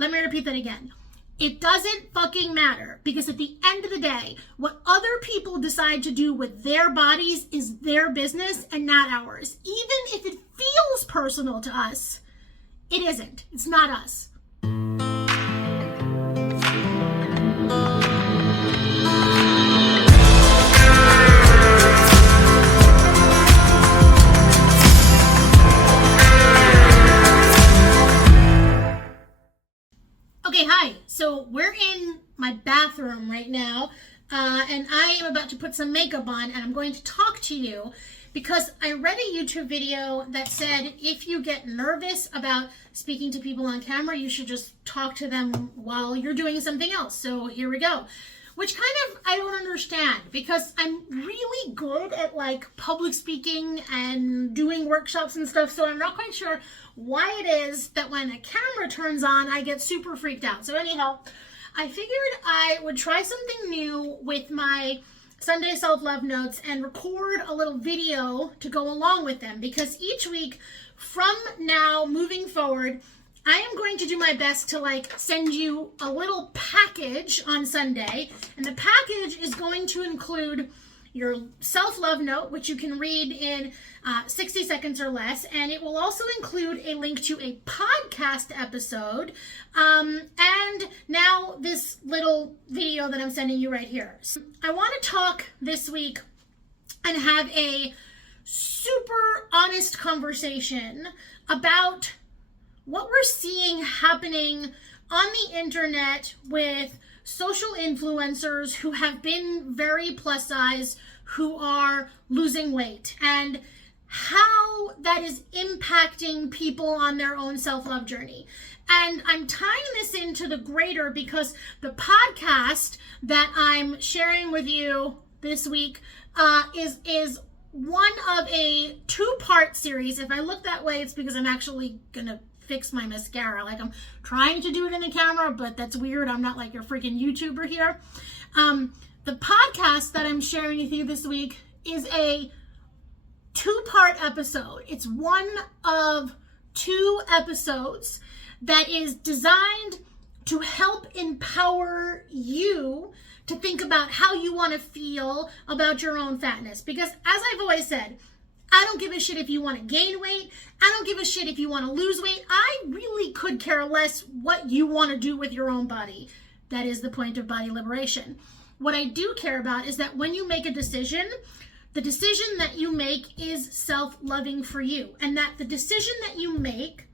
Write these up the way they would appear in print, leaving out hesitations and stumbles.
Let me repeat that again. It doesn't fucking matter, because at the end of the day, what other people decide to do with their bodies is their business and not ours. Even if it feels personal to us, it isn't. It's not us. Okay, hi. So we're in my bathroom right now, and I am about to put some makeup on, and I'm going to talk to you because I read a YouTube video that said if you get nervous about speaking to people on camera, you should just talk to them while you're doing something else. So here we go. Which kind of, I don't understand, because I'm really good at like public speaking and doing workshops and stuff, so I'm not quite sure why it is that when a camera turns on, I get super freaked out. So anyhow, I figured I would try something new with my Sunday self-love notes and record a little video to go along with them, because each week from now moving forward, I am going to do my best to like send you a little package on Sunday, and the package is going to include your self-love note, which you can read in 60 seconds or less, and it will also include a link to a podcast episode, and now this little video that I'm sending you right here. So I want to talk this week and have a super honest conversation about what we're seeing happening on the internet with social influencers who have been very plus size, who are losing weight, and how that is impacting people on their own self-love journey. And I'm tying this into the greater because the podcast that I'm sharing with you this week is one of a two-part series. If I look that way, it's because I'm actually gonna fix my mascara. Like, I'm trying to do it in the camera, but that's weird. I'm not like your freaking YouTuber here. The podcast that I'm sharing with you this week is a two-part episode. It's one of two episodes that is designed to help empower you to think about how you want to feel about your own fatness. Because as I've always said, I don't give a shit if you want to gain weight. I don't give a shit if you want to lose weight. I really could care less what you want to do with your own body. That is the point of body liberation. What I do care about is that when you make a decision, the decision that you make is self-loving for you. And that the decision that you make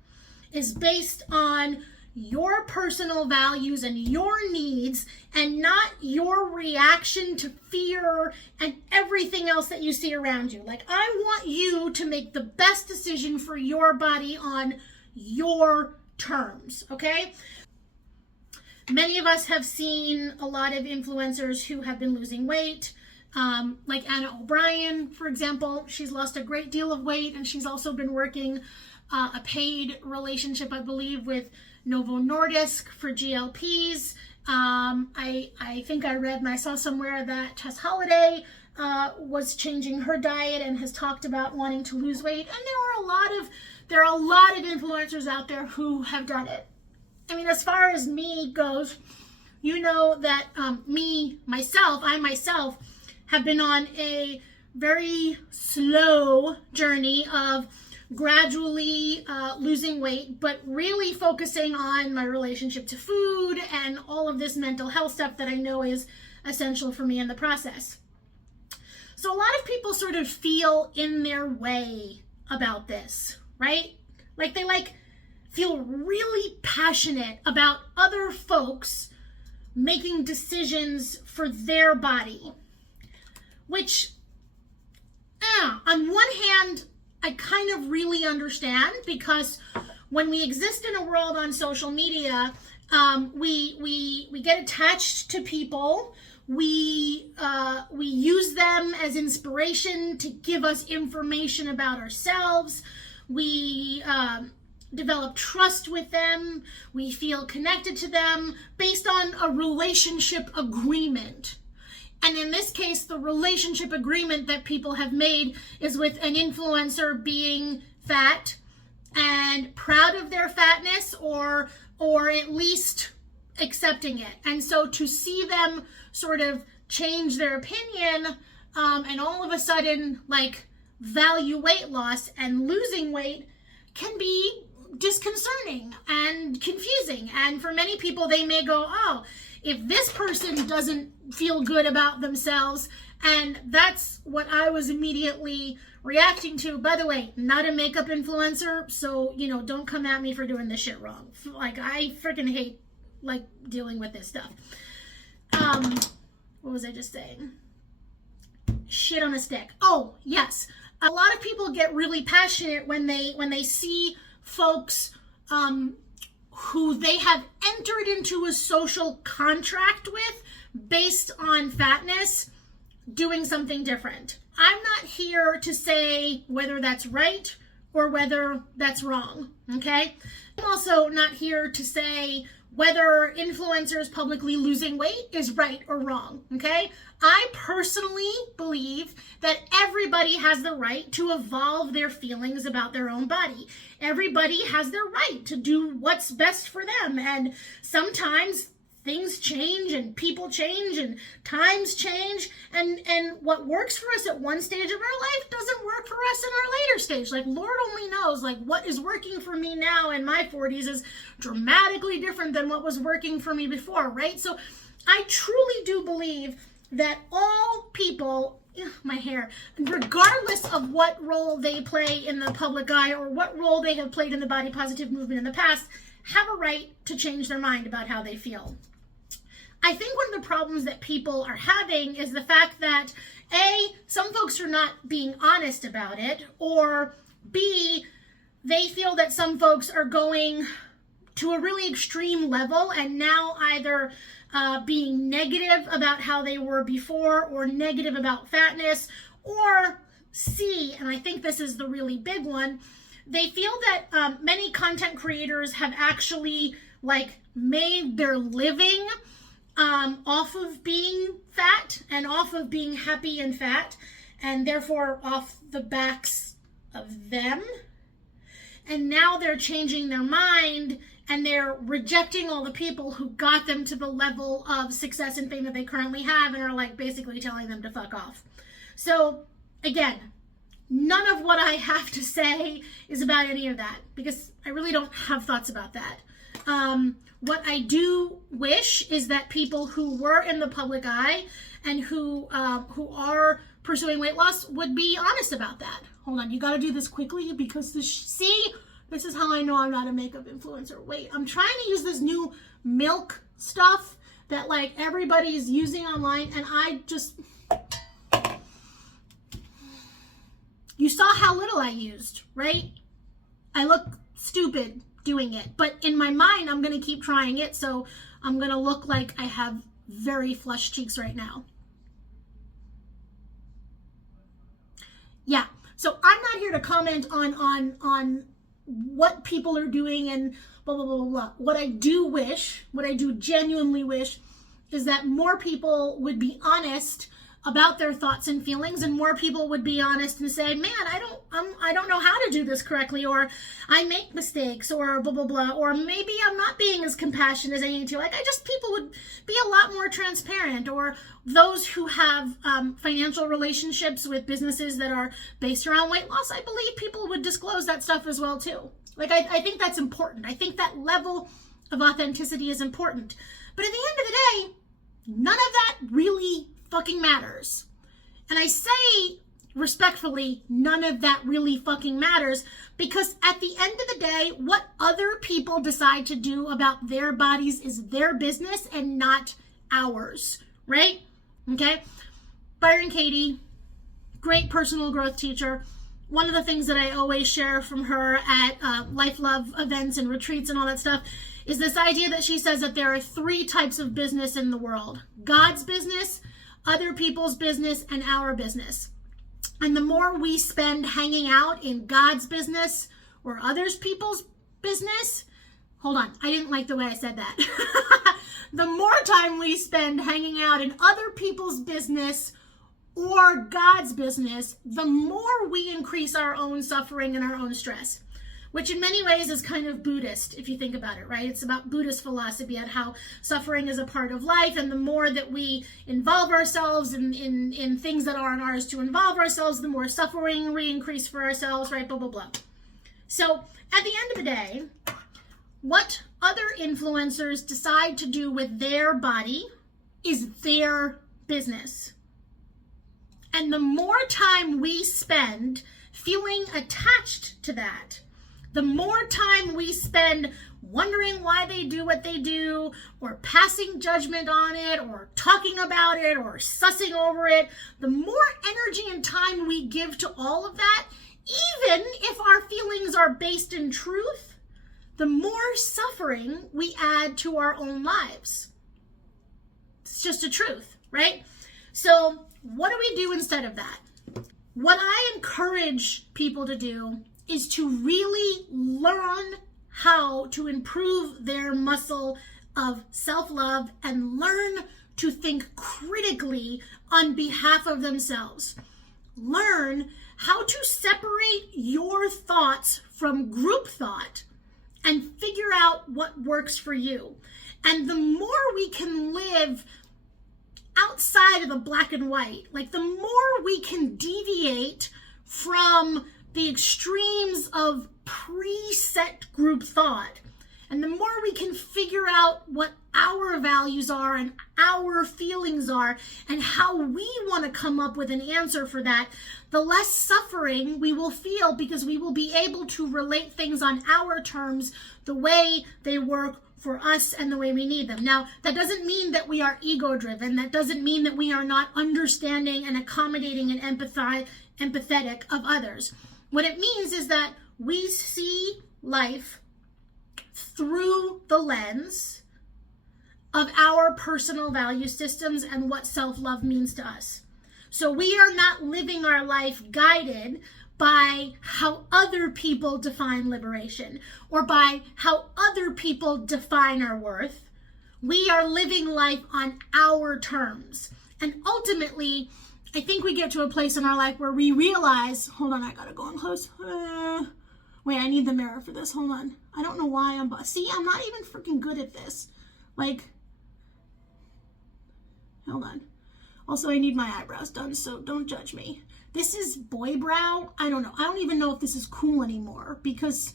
is based on your personal values and your needs, and not your reaction to fear and everything else that you see around you. Like, I want you to make the best decision for your body on your terms, okay? Many of us have seen a lot of influencers who have been losing weight, like Anna O'Brien, for example. She's lost a great deal of weight, and she's also been working a paid relationship, I believe, with Novo Nordisk for GLPs. I think I read and I saw somewhere that Tess Holliday was changing her diet and has talked about wanting to lose weight. And there are a lot of influencers out there who have done it. I mean, as far as me goes, you know that I myself have been on a very slow journey of gradually losing weight, but really focusing on my relationship to food and all of this mental health stuff that I know is essential for me in the process. So a lot of people sort of feel in their way about this, right? Like they feel really passionate about other folks making decisions for their body, which on one hand, I kind of really understand, because when we exist in a world on social media, we get attached to people. We use them as inspiration to give us information about ourselves. We develop trust with them. We feel connected to them based on a relationship agreement. And in this case, the relationship agreement that people have made is with an influencer being fat and proud of their fatness, or or at least accepting it. And so to see them sort of change their opinion and all of a sudden like value weight loss and losing weight can be disconcerting and confusing. And for many people, they may go, oh, if this person doesn't feel good about themselves, and that's what I was immediately reacting to. By the way, not a makeup influencer, so, you know, don't come at me for doing this shit wrong. Like, I freaking hate, like, dealing with this stuff. What was I just saying? Shit on a stick. Oh, yes. A lot of people get really passionate when they see folks who they have entered into a social contract with based on fatness doing something different. I'm not here to say whether that's right or whether that's wrong, okay? I'm also not here to say whether influencers publicly losing weight is right or wrong, okay? I personally believe that everybody has the right to evolve their feelings about their own body. Everybody has their right to do what's best for them, and sometimes things change and people change and times change, and what works for us at one stage of our life doesn't work for us in our later stage. Like, Lord only knows, like, what is working for me now in my 40s is dramatically different than what was working for me before, right? So I truly do believe that all people, my hair, regardless of what role they play in the public eye or what role they have played in the body positive movement in the past, have a right to change their mind about how they feel. I think one of the problems that people are having is the fact that A, some folks are not being honest about it, or B, they feel that some folks are going to a really extreme level and now either being negative about how they were before or negative about fatness, or C, and I think this is the really big one, they feel that many content creators have actually like made their living off of being fat and off of being happy and fat, and therefore off the backs of them. And now they're changing their mind and they're rejecting all the people who got them to the level of success and fame that they currently have and are like basically telling them to fuck off. So again, none of what I have to say is about any of that because I really don't have thoughts about that. What I do wish is that people who were in the public eye and who are pursuing weight loss would be honest about that. Hold on, you got to do this quickly because this is how I know I'm not a makeup influencer. Wait, I'm trying to use this new milk stuff that like everybody's using online, and I just, you saw how little I used, right? I look stupid doing it, but in my mind, I'm going to keep trying it, so I'm going to look like I have very flushed cheeks right now. Yeah, so I'm not here to comment on what people are doing and blah, blah, blah, blah, blah. What I do genuinely wish is that more people would be honest about their thoughts and feelings, and more people would be honest and say, man, I don't know how to do this correctly, or I make mistakes, or blah, blah, blah, or maybe I'm not being as compassionate as I need to. Like, people would be a lot more transparent, or those who have financial relationships with businesses that are based around weight loss, I believe people would disclose that stuff as well too. Like, I think that's important. I think that level of authenticity is important. But at the end of the day, none of that really fucking matters. And I say respectfully, none of that really fucking matters, because at the end of the day, what other people decide to do about their bodies is their business and not ours, right? Okay? Byron Katie, great personal growth teacher. One of the things that I always share from her at SelfLove events and retreats and all that stuff is this idea that she says that there are 3 types of business in the world: God's business, other people's business, and our business. And the more we spend hanging out in God's business or others people's business, hold on, I didn't like the way I said that. The more time we spend hanging out in other people's business or God's business, the more we increase our own suffering and our own stress. which in many ways is kind of Buddhist, if you think about it, right? It's about Buddhist philosophy and how suffering is a part of life, and the more that we involve ourselves in things that aren't ours to involve ourselves, the more suffering we increase for ourselves, right? Blah, blah, blah. So at the end of the day, what other influencers decide to do with their body is their business. And the more time we spend feeling attached to that, the more time we spend wondering why they do what they do, or passing judgment on it, or talking about it, or sussing over it, the more energy and time we give to all of that, even if our feelings are based in truth, the more suffering we add to our own lives. It's just a truth, right? So what do we do instead of that? What I encourage people to do is to really learn how to improve their muscle of self-love and learn to think critically on behalf of themselves. Learn how to separate your thoughts from group thought and figure out what works for you. And the more we can live outside of the black and white, like the more we can deviate from the extremes of preset group thought, and the more we can figure out what our values are and our feelings are and how we want to come up with an answer for that, the less suffering we will feel, because we will be able to relate things on our terms, the way they work for us and the way we need them. Now, that doesn't mean that we are ego-driven. That doesn't mean that we are not understanding and accommodating and empathetic of others. What it means is that we see life through the lens of our personal value systems and what self-love means to us. So we are not living our life guided by how other people define liberation or by how other people define our worth. We are living life on our terms. And ultimately, I think we get to a place in our life where we realize, hold on, I gotta go in close. Wait, I need the mirror for this. Hold on. I don't know why see, I'm not even freaking good at this. Like, hold on. Also, I need my eyebrows done, so don't judge me. This is boy brow. I don't know. I don't even know if this is cool anymore, because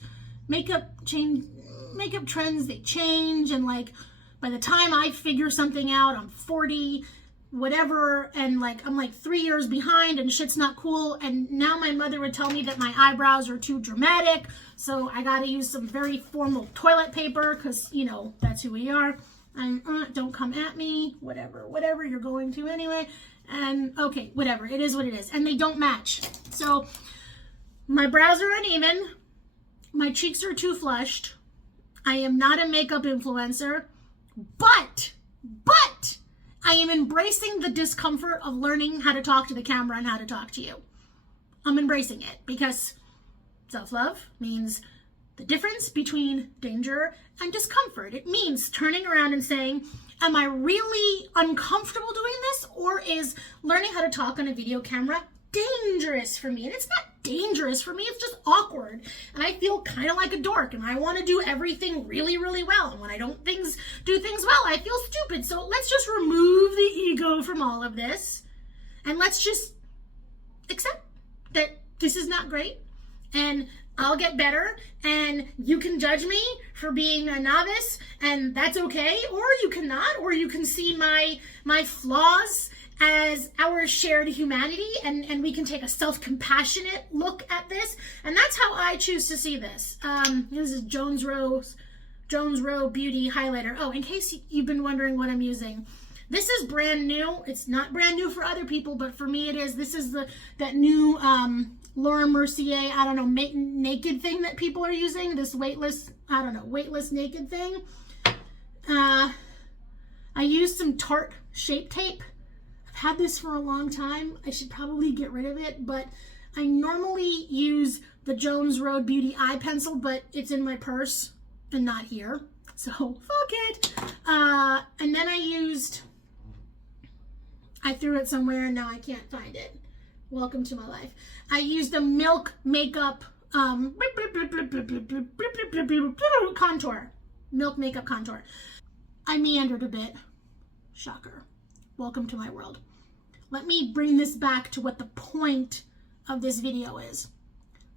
makeup trends, they change, and like by the time I figure something out, I'm 40, whatever, and like I'm like 3 years behind and shit's not cool. And now my mother would tell me that my eyebrows are too dramatic, so I gotta use some very formal toilet paper, because you know that's who we are. And don't come at me, whatever you're going to anyway. And okay, whatever, it is what it is. And they don't match. So my brows are uneven, my cheeks are too flushed. I am not a makeup influencer, but I am embracing the discomfort of learning how to talk to the camera and how to talk to you. I'm embracing it, because self-love means the difference between danger and discomfort. It means turning around and saying, am I really uncomfortable doing this, or is learning how to talk on a video camera dangerous for me? And it's not dangerous for me, it's just awkward. And I feel kind of like a dork, and I want to do everything really, really well. And when I don't do things well, I feel stupid. So let's just remove the ego from all of this, and let's just accept that this is not great, and I'll get better, and you can judge me for being a novice, and that's okay, or you cannot, or you can see my flaws as our shared humanity, and we can take a self-compassionate look at this. And that's how I choose to see this. This is Jones Row Beauty Highlighter. Oh, in case you've been wondering what I'm using, this is brand new. It's not brand new for other people, but for me it is. This is that new Laura Mercier, I don't know, naked thing that people are using. This weightless naked thing. I used some Tarte Shape Tape. I've had this for a long time. I should probably get rid of it, but I normally use the Jones Road Beauty Eye Pencil, but it's in my purse and not here, so fuck it. And then I threw it somewhere and now I can't find it. Welcome to my life. I used a Milk Makeup contour, milk makeup contour. I meandered a bit. Shocker. Welcome to my world. Let me bring this back to what the point of this video is.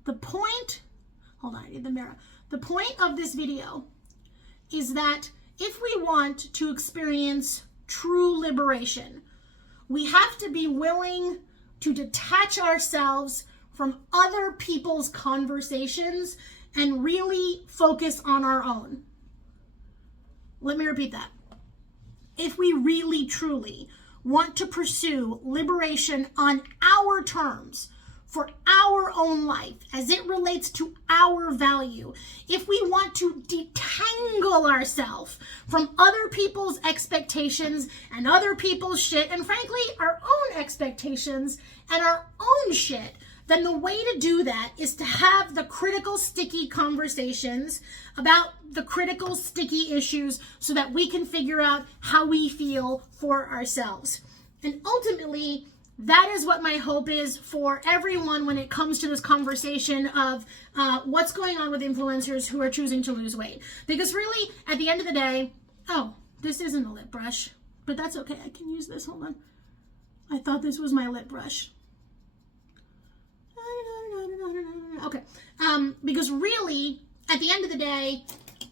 The point, hold on, I need the mirror. The point of this video is that if we want to experience true liberation, we have to be willing to detach ourselves from other people's conversations and really focus on our own. Let me repeat that. If we really, truly want to pursue liberation on our terms, for our own life, as it relates to our value, if we want to detangle ourselves from other people's expectations and other people's shit, and frankly, our own expectations and our own shit, then the way to do that is to have the critical, sticky conversations about the critical, sticky issues so that we can figure out how we feel for ourselves. And ultimately, that is what my hope is for everyone when it comes to this conversation of what's going on with influencers who are choosing to lose weight. Because really, at the end of the day, oh, this isn't a lip brush, but that's okay. I can use this. Hold on. I thought this was my lip brush. Okay. Because really, at the end of the day,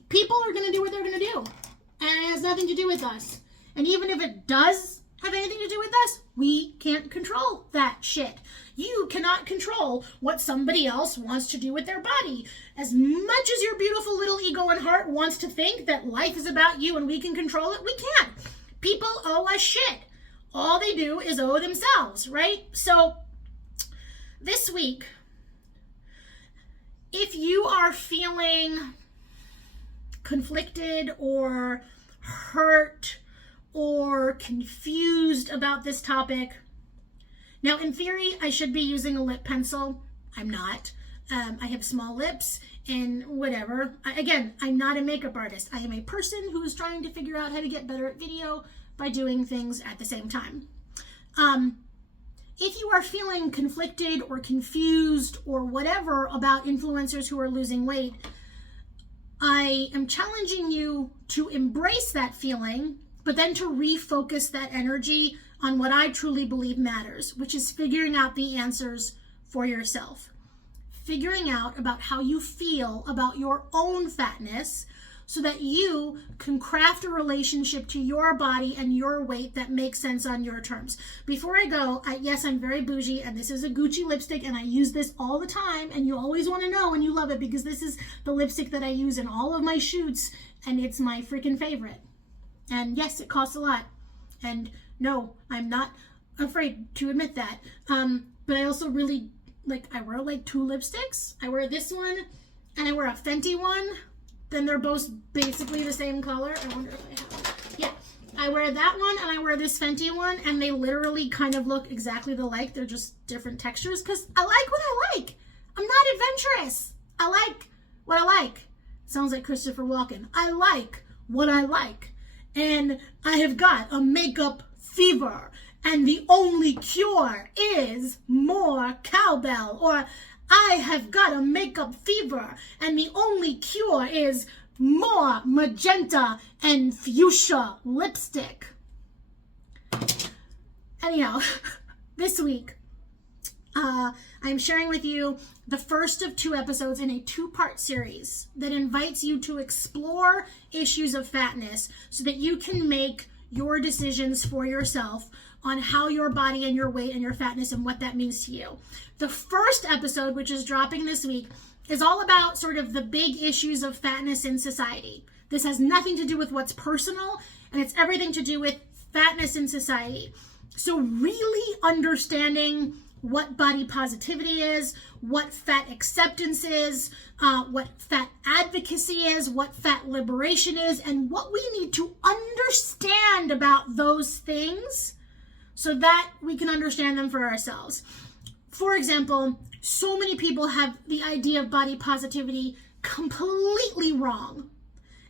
people are going to do what they're going to do. And it has nothing to do with us. And even if it does have anything to do with us, we can't control that shit. You cannot control what somebody else wants to do with their body. As much as your beautiful little ego and heart wants to think that life is about you and we can control it, we can't. People owe us shit. All they do is owe themselves, right? So this week, if you are feeling conflicted or hurt or confused about this topic. Now, in theory, I should be using a lip pencil. I'm not. I have small lips and whatever. Again, I'm not a makeup artist. I am a person who is trying to figure out how to get better at video by doing things at the same time. If you are feeling conflicted or confused or whatever about influencers who are losing weight, I am challenging you to embrace that feeling, but then to refocus that energy on what I truly believe matters, which is figuring out the answers for yourself. Figuring out about how you feel about your own fatness so that you can craft a relationship to your body and your weight that makes sense on your terms. Before I go, yes, I'm very bougie, and this is a Gucci lipstick, and I use this all the time, and you always want to know and you love it because this is the lipstick that I use in all of my shoots, and it's my freaking favorite. And yes, it costs a lot. And no, I'm not afraid to admit that. But I also really, I wear two lipsticks. I wear this one and I wear a Fenty one. Then they're both basically the same color. I wonder if I have it. Yeah, I wear that one and I wear this Fenty one, and they literally kind of look exactly alike. They're just different textures because I like what I like. I'm not adventurous. I like what I like. Sounds like Christopher Walken. I like what I like. And I have got a makeup fever, and the only cure is more cowbell. Or I have got a makeup fever, and the only cure is more magenta and fuchsia lipstick. Anyhow, this week, I'm sharing with you the first of 2 episodes in a 2-part series that invites you to explore issues of fatness so that you can make your decisions for yourself on how your body and your weight and your fatness and what that means to you. The first episode, which is dropping this week, is all about sort of the big issues of fatness in society. This has nothing to do with what's personal, and it's everything to do with fatness in society. So really understanding what body positivity is, what fat acceptance is, what fat advocacy is, what fat liberation is, and what we need to understand about those things so that we can understand them for ourselves. For example, so many people have the idea of body positivity completely wrong.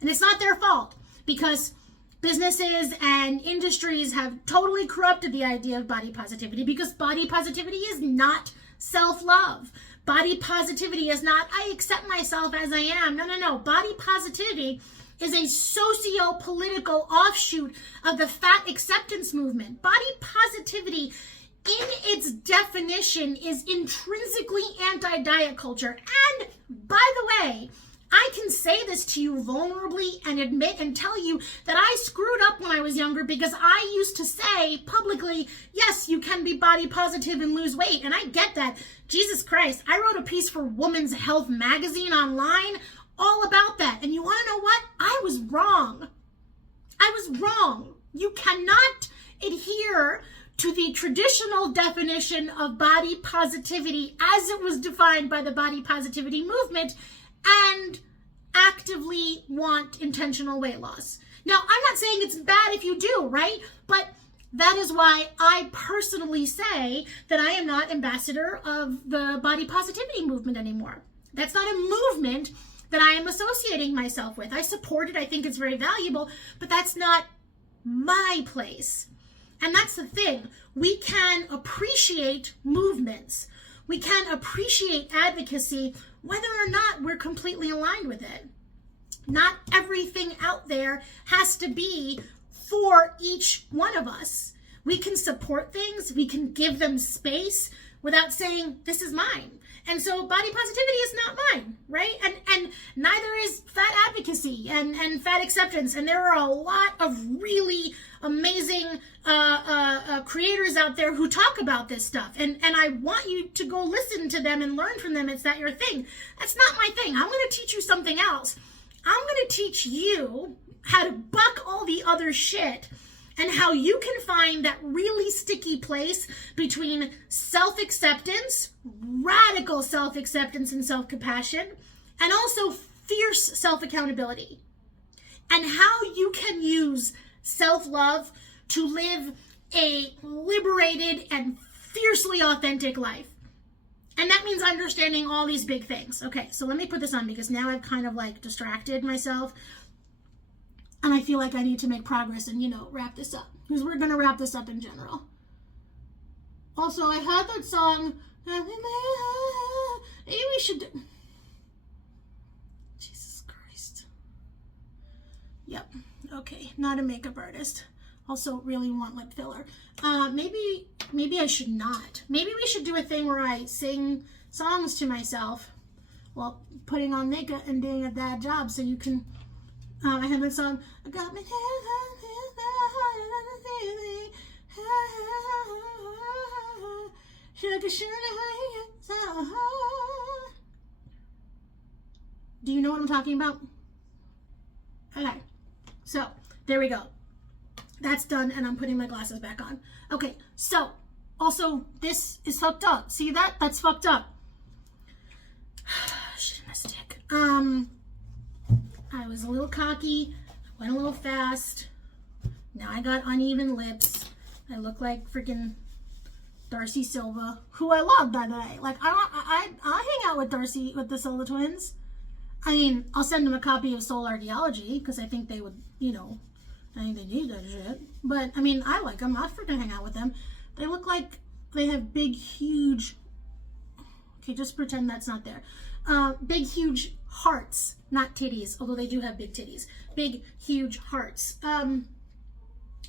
And it's not their fault, because businesses and industries have totally corrupted the idea of body positivity, because body positivity is not self-love. Body positivity is not, I accept myself as I am. No, no, no. Body positivity is a socio-political offshoot of the fat acceptance movement. Body positivity, in its definition, is intrinsically anti-diet culture. And, by the way, I can say this to you vulnerably and admit and tell you that I screwed up when I was younger, because I used to say publicly, yes, you can be body positive and lose weight. And I get that. Jesus Christ. I wrote a piece for Women's Health magazine online all about that. And you want to know what? I was wrong. I was wrong. You cannot adhere to the traditional definition of body positivity as it was defined by the body positivity movement and actively want intentional weight loss. Now, I'm not saying it's bad if you do, right? But that is why I personally say that I am not ambassador of the body positivity movement anymore. That's not a movement that I am associating myself with. I support it. I think it's very valuable, but that's not my place. And that's the thing. We can appreciate movements. We can appreciate advocacy whether or not we're completely aligned with it. Not everything out there has to be for each one of us. We can support things, we can give them space without saying, this is mine. And so body positivity is not mine, right? And neither is fat advocacy and fat acceptance. And there are a lot of really amazing creators out there who talk about this stuff. And I want you to go listen to them and learn from them. It's not your thing. That's not my thing. I'm going to teach you something else. I'm going to teach you how to buck all the other shit and how you can find that really sticky place between self-acceptance, radical self-acceptance and self-compassion, and also fierce self-accountability. And how you can use self-love to live a liberated and fiercely authentic life. And that means understanding all these big things. Okay, so let me put this on because now I've kind of like distracted myself. And I feel like I need to make progress and, wrap this up. Because we're going to wrap this up in general. Also, I had that song. Maybe we should... Jesus Christ. Yep. Okay. Not a makeup artist. Also, really want lip filler. Maybe I should not. Maybe we should do a thing where I sing songs to myself while putting on makeup and doing a bad job so you can... I have that song. I got me. Do you know what I'm talking about? Okay. So, there we go. That's done, and I'm putting my glasses back on. Okay, so, also, this is fucked up. See that? That's fucked up. Shit in a stick. I was a little cocky, went a little fast. Now I got uneven lips. I look like freaking Darcy Silva, who I love, by the way. Like, I hang out with Darcy, with the Silva twins. I mean, I'll send them a copy of Soul Archaeology, because I think they would, I think they need that shit. But, I mean, I like them. I freaking hang out with them. They look like they have big, huge... Okay, just pretend that's not there. Big, huge hearts. Not titties, although they do have big titties. Big, huge hearts.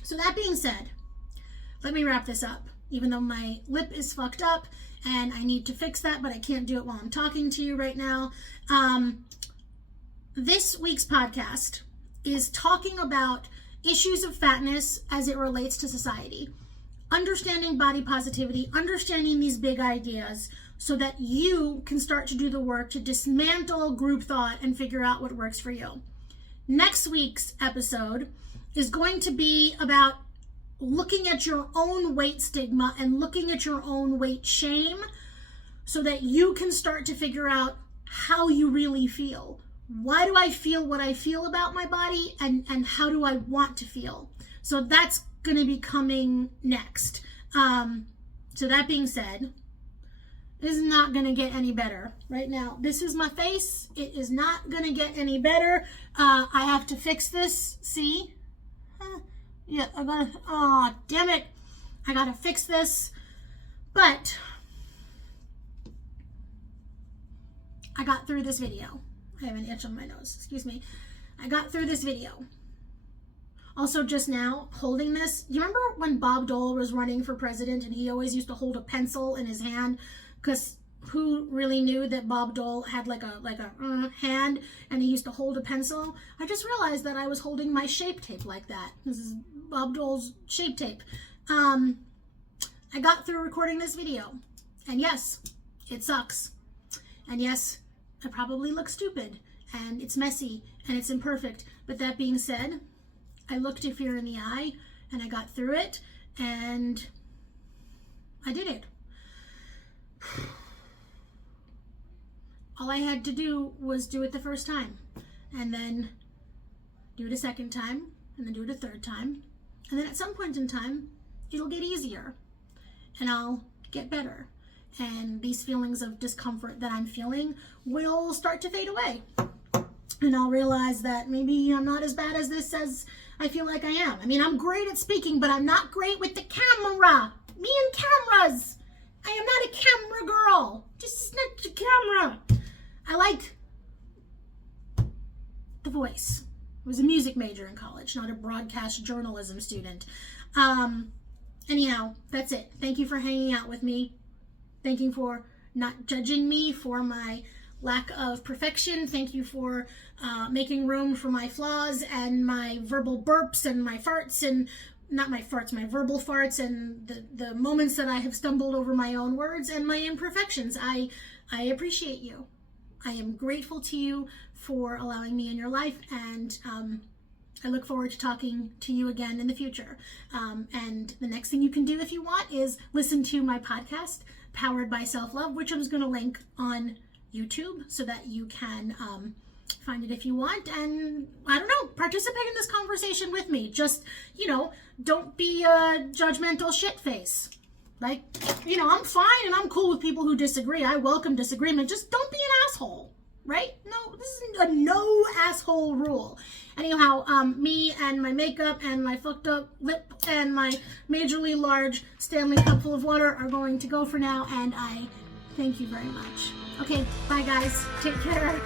So that being said, let me wrap this up. Even though my lip is fucked up and I need to fix that, but I can't do it while I'm talking to you right now. This week's podcast is talking about issues of fatness as it relates to society. Understanding body positivity, understanding these big ideas, so that you can start to do the work to dismantle group thought and figure out what works for you. Next week's episode is going to be about looking at your own weight stigma and looking at your own weight shame so that you can start to figure out how you really feel. Why do I feel what I feel about my body, and how do I want to feel? So that's going to be coming next. So that being said, is not going to get any better right now. This is my face. It is not going to get any better. I have to fix this. See? Yeah, I gotta, oh, damn it. I gotta fix this. But I got through this video. I have an itch on my nose, excuse me. I got through this video. Also, just now, holding this, you remember when Bob Dole was running for president and he always used to hold a pencil in his hand? Because who really knew that Bob Dole had like a hand and he used to hold a pencil? I just realized that I was holding my Shape Tape like that. This is Bob Dole's Shape Tape. I got through recording this video. And yes, it sucks. And yes, I probably look stupid. And it's messy and it's imperfect. But that being said, I looked a fear in the eye and I got through it and I did it. All I had to do was do it the first time and then do it a second time and then do it a third time. And then at some point in time, it'll get easier and I'll get better. And these feelings of discomfort that I'm feeling will start to fade away. And I'll realize that maybe I'm not as bad as this as I feel like I am. I mean, I'm great at speaking, but I'm not great with the camera. Me and cameras. I am not a camera girl. Just not the camera. I like the voice. I was a music major in college, not a broadcast journalism student. Anyhow, that's it. Thank you for hanging out with me. Thank you for not judging me for my lack of perfection. Thank you for making room for my flaws and my verbal burps and my farts and not my farts, my verbal farts and the moments that I have stumbled over my own words and my imperfections. I appreciate you. I am grateful to you for allowing me in your life, and I look forward to talking to you again in the future. And the next thing you can do if you want is listen to my podcast, Powered by SelfLove, which I'm just going to link on YouTube so that you can find it if you want. And I don't know, participate in this conversation with me. Just, don't be a judgmental shit face. Like, I'm fine and I'm cool with people who disagree. I welcome disagreement. Just don't be an asshole, right? No, this isn't a no asshole rule. Anyhow, me and my makeup and my fucked up lip and my majorly large Stanley cup full of water are going to go for now, and I thank you very much. Okay, bye guys. Take care.